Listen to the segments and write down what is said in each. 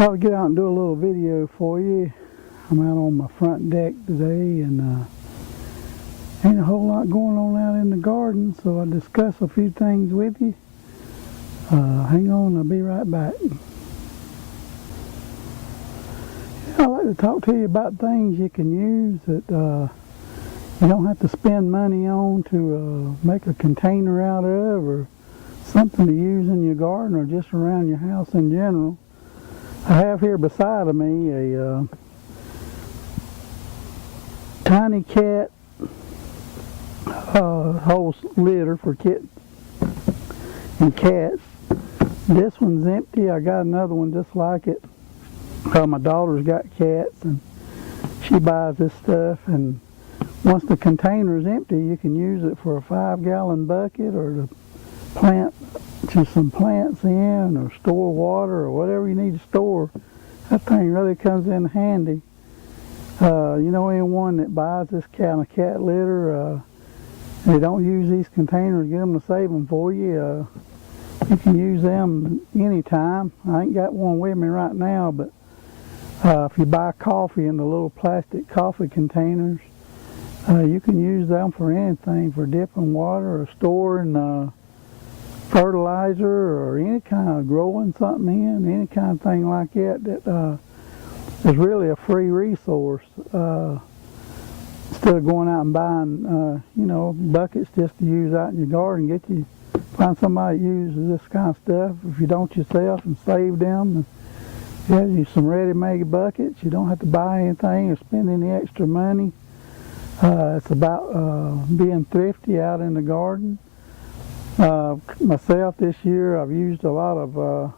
Thought I'd get out and do a little video for you. I'm out on my front deck today, and ain't a whole lot going on out in the garden, so I'll discuss a few things with you. Hang on, I'll be right back. I'd like to talk to you about things you can use that you don't have to spend money on to make a container out of, or something to use in your garden or just around your house in general. I have here beside of me a tiny cat whole litter for kittens and cats. This one's empty. I got another one just like it. My daughter's got cats, and she buys this stuff, and once the container is empty, you can use it for a 5-gallon bucket, or to plant some plants in, or store water, or whatever you need to store. That thing really comes in handy. You know, anyone that buys this kind of cat litter, they don't use these containers, get them to save them for you. You can use them anytime. I ain't got one with me right now, but if you buy coffee in the little plastic coffee containers, you can use them for anything, for dipping water or storing fertilizer or any kind of growing something in, any kind of thing like that, that is really a free resource. Instead of going out and buying, you know, buckets just to use out in your garden, find somebody that uses this kind of stuff, if you don't yourself, and save them. And you some ready-made buckets. You don't have to buy anything or spend any extra money. It's about being thrifty out in the garden. Myself this year, I've used a lot of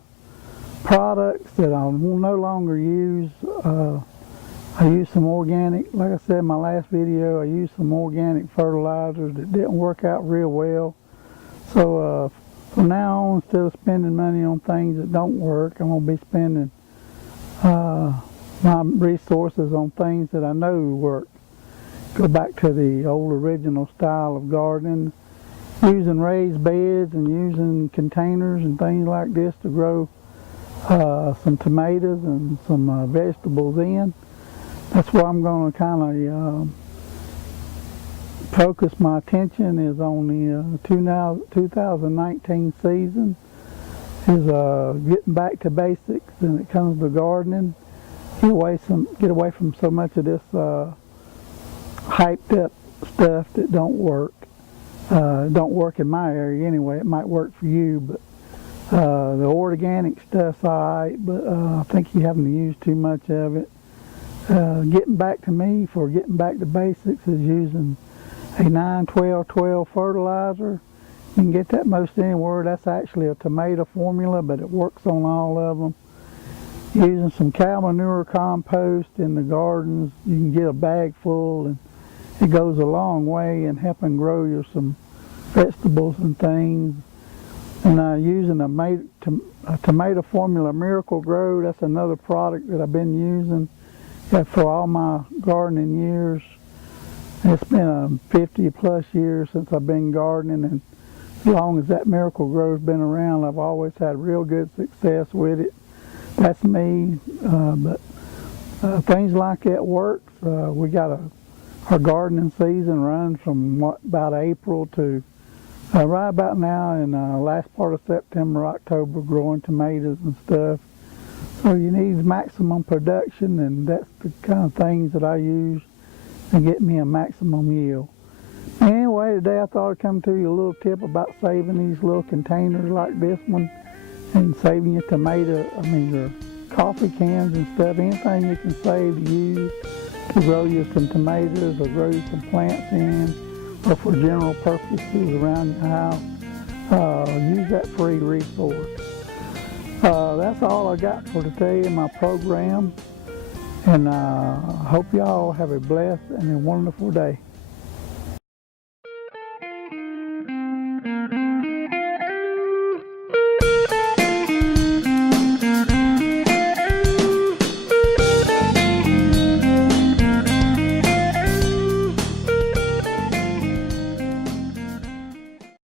products that I will no longer use. I used some organic, like I said in my last video, I used some organic fertilizers that didn't work out real well. So from now on, instead of spending money on things that don't work, I'm going to be spending my resources on things that I know work. Go back to the old original style of gardening, using raised beds and using containers and things like this to grow some tomatoes and some vegetables in. That's where I'm going to kind of focus my attention, is on the 2019 season, is getting back to basics when it comes to gardening. Get away from so much of this hyped up stuff that don't work. Don't work in my area anyway. It might work for you, but the organic stuff's alright, but I think you're having to use too much of it. Getting back to basics is using a 9-12-12 fertilizer. You can get that most anywhere. That's actually a tomato formula, but it works on all of them. Using some cow manure compost in the gardens, you can get a bag full, and it goes a long way in helping grow you some vegetables and things. And using a tomato formula Miracle Grow, that's another product that I've been using for all my gardening years. It's been 50 plus years since I've been gardening, and as long as that Miracle Grow's been around, I've always had real good success with it. That's me, but things like that works. We got our gardening season runs from about April to right about now in last part of September, October, growing tomatoes and stuff. So you need maximum production, and that's the kind of things that I use to get me a maximum yield. Anyway, today I thought I'd come to you a little tip about saving these little containers like this one, and saving your your coffee cans and stuff. Anything you can save to use to grow you some tomatoes or grow you some plants in, or for general purposes around your house. Use that free resource. That's all I got for today in my program, and I hope y'all have a blessed and a wonderful day.